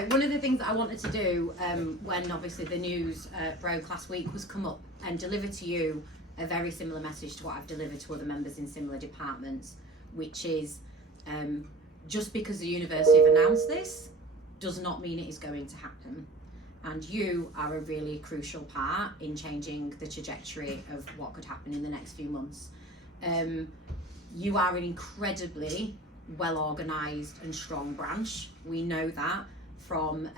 So one of the things that I wanted to do when obviously the news broke last week was come up and deliver to you a very similar message to what I've delivered to other members in similar departments, which is just because the university have announced this does not mean it is going to happen. And you are a really crucial part in changing the trajectory of what could happen in the next few months. You are an incredibly well organised and strong branch. We know that from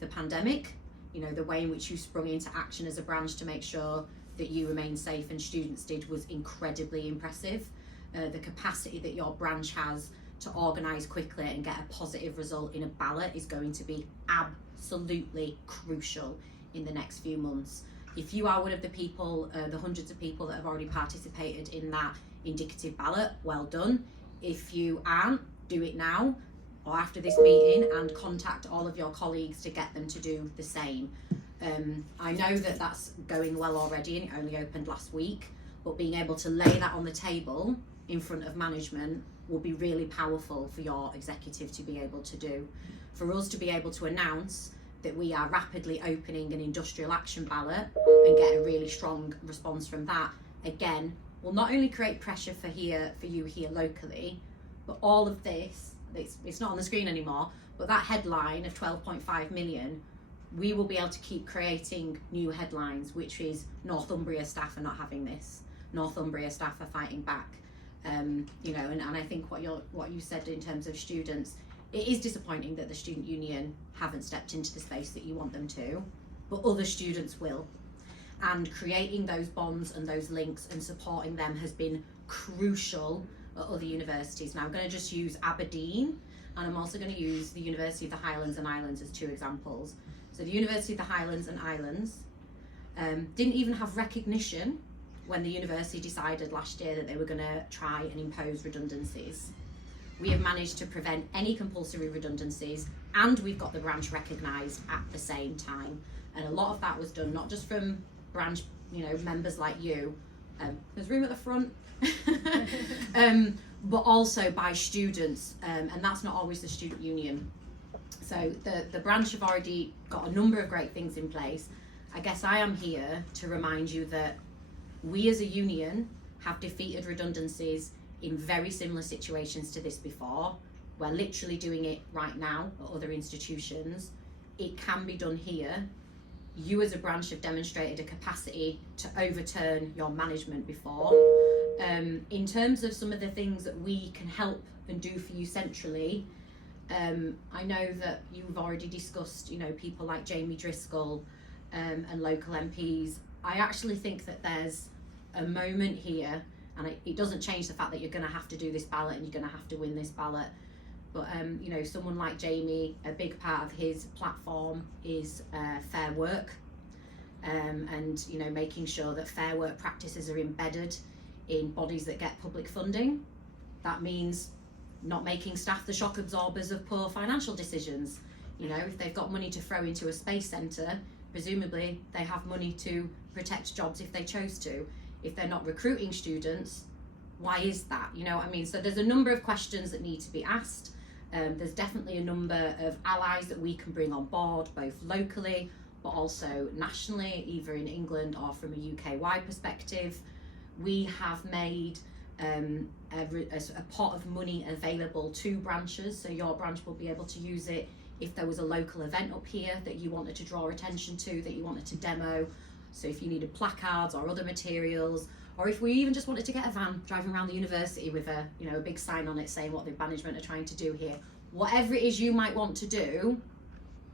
the pandemic, you know, the way in which you sprung into action as a branch to make sure that you remain safe and students did was incredibly impressive. The capacity that your branch has to organise quickly and get a positive result in a ballot is going to be absolutely crucial in the next few months. If you are one of the people, the hundreds of people that have already participated in that indicative ballot, well done. If you aren't, do it now or after this meeting and contact all of your colleagues to get them to do the same. I know that that's going well already and it only opened last week, but being able to lay that on the table in front of management will be really powerful for your executive to be able to do. For us to be able to announce that we are rapidly opening an industrial action ballot and get a really strong response from that, again, will not only create pressure for you here locally, but all of this, it's not on the screen anymore, but that headline of 12.5 million, we will be able to keep creating new headlines, which is Northumbria staff are not having this. Northumbria staff are fighting back. You know, and I think what you said in terms of students, it is disappointing that the student union haven't stepped into the space that you want them to, but other students will. And creating those bonds and those links and supporting them has been crucial at other universities. Now I'm going to just use Aberdeen, and I'm also going to use the University of the Highlands and Islands as two examples. So the University of the Highlands and Islands didn't even have recognition when the university decided last year that they were going to try and impose redundancies. We have managed to prevent any compulsory redundancies, and we've got the branch recognised at the same time. And a lot of that was done not just from branch, you know, members like you. There's room at the front. But also by students, and that's not always the student union. So the branch have already got a number of great things in place. I guess I am here to remind you that we as a union have defeated redundancies in very similar situations to this before. We're literally doing it right now at other institutions. It can be done here. You as a branch have demonstrated a capacity to overturn your management before. In terms of some of the things that we can help and do for you centrally, I know that you've already discussed, you know, people like Jamie Driscoll and local MPs. I actually think that there's a moment here, and it doesn't change the fact that you're going to have to do this ballot and you're going to have to win this ballot. But you know, someone like Jamie, a big part of his platform is fair work, and you know, making sure that fair work practices are embedded in bodies that get public funding. That means not making staff the shock absorbers of poor financial decisions. You know, if they've got money to throw into a space centre, presumably they have money to protect jobs if they chose to. If they're not recruiting students, why is that? You know what I mean? So there's a number of questions that need to be asked. There's definitely a number of allies that we can bring on board, both locally, but also nationally, either in England or from a UK-wide perspective. We have made a pot of money available to branches, so your branch will be able to use it if there was a local event up here that you wanted to draw attention to, that you wanted to demo. So if you needed placards or other materials, or if we even just wanted to get a van driving around the university with a big sign on it saying what the management are trying to do here, whatever it is you might want to do,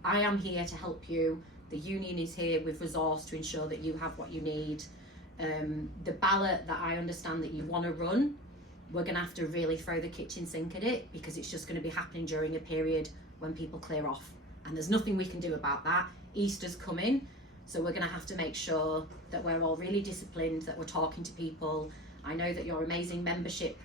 I am here to help you. The union is here with resource to ensure that you have what you need. The ballot that I understand that you want to run, we're going to have to really throw the kitchen sink at it, because it's just going to be happening during a period when people clear off, and there's nothing we can do about that. Easter's coming, so we're going to have to make sure that we're all really disciplined, that we're talking to people. I know that your amazing membership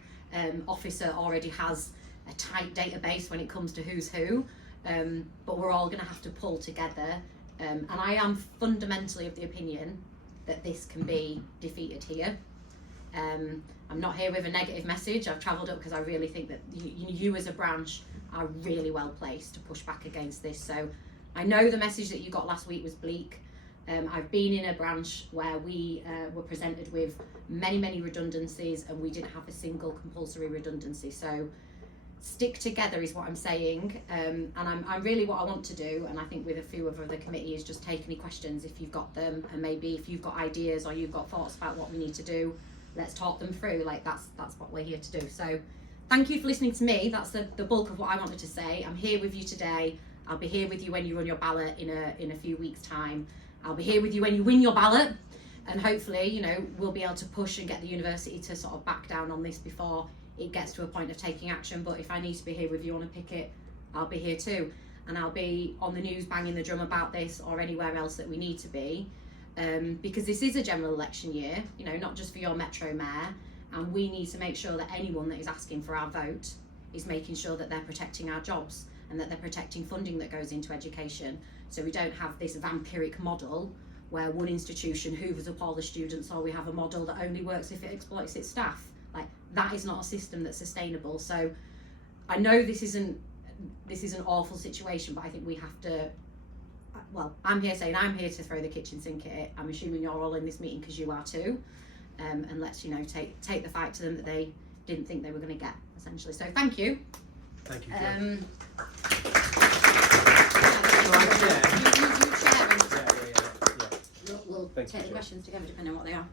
officer already has a tight database when it comes to who's who, but we're all going to have to pull together, and I am fundamentally of the opinion that this can be defeated here. I'm not here with a negative message. I've travelled up because I really think that you as a branch are really well placed to push back against this. So I know the message that you got last week was bleak. I've been in a branch where we were presented with many redundancies, and we didn't have a single compulsory redundancy. So stick together is what I'm saying, and I'm really what I want to do, and I think with a few of the committee is just take any questions if you've got them, and maybe if you've got ideas or you've got thoughts about what we need to do, let's talk them through. Like that's what we're here to do. So thank you for listening to me. That's the bulk of what I wanted to say. I'm here with you today. I'll be here with you when you run your ballot in a few weeks' time. I'll be here with you when you win your ballot, and hopefully, you know, we'll be able to push and get the university to sort of back down on this before it gets to a point of taking action. But if I need to be here with you on a picket, I'll be here too, and I'll be on the news banging the drum about this, or anywhere else that we need to be, because this is a general election year, you know, not just for your Metro Mayor, and we need to make sure that anyone that is asking for our vote is making sure that they're protecting our jobs and that they're protecting funding that goes into education, so we don't have this vampiric model where one institution hoovers up all the students, or we have a model that only works if it exploits its staff. Like, that is not a system that's sustainable. So I know this is an awful situation, but I think we have to, well, I'm here saying I'm here to throw the kitchen sink at it. I'm assuming you're all in this meeting because you are too, and let's, you know, take the fight to them that they didn't think they were going to get, essentially. So thank you. Thank you, Jo. You share and we'll Thank you, take the Jo. questions together depending on what they are.